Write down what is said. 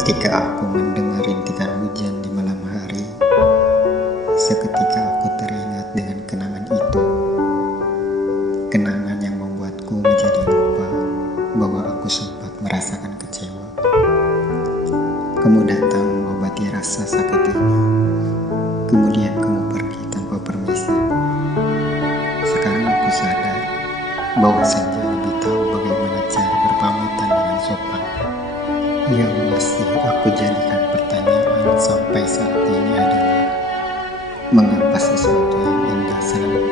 Ketika aku mendengar rintikan hujan di malam hari, seketika aku teringat dengan kenangan itu. Kenangan yang membuatku menjadi lupa bahwa aku sempat merasakan kecewa. Kamu datang mengobati rasa sakit ini, kemudian kamu pergi tanpa permisi. Sekarang aku sadar bahwa senja lebih tahu bagaimana cara berpamitan dengan sopan. Yang masih aku jadikan pertanyaan sampai saat ini adalah, mengapa sesuatu yang indah selalu